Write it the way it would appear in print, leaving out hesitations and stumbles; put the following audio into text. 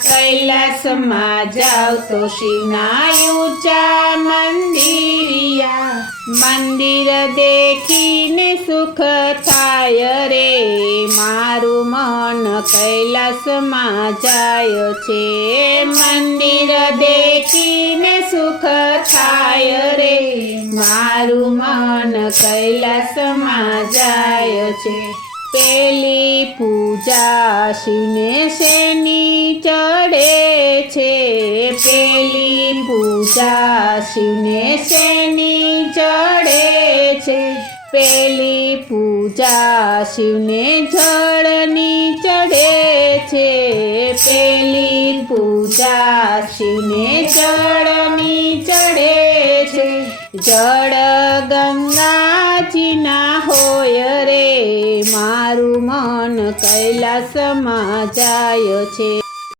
કૈલાસમાં જાવ તો શિવના ઊંચા મંદિરિયા મંદિર દેખીને સુખ થાય રે મારું મન કૈલાસમાં જાય છે મંદિર દેખીને સુખ થાય રે મારું મન કૈલાસમાં જાય છે પેલી પૂજા શિવને શેની ચડે છે પેલી પૂજા શિવને શેની ચડે છે પેલી પૂજા શિવને જળની ચડે છે પેલી પૂજા શિવને જળની ચડે છે જળ ગંગાજીના હોય રે મારું મન કૈલાસમાં જાય છે।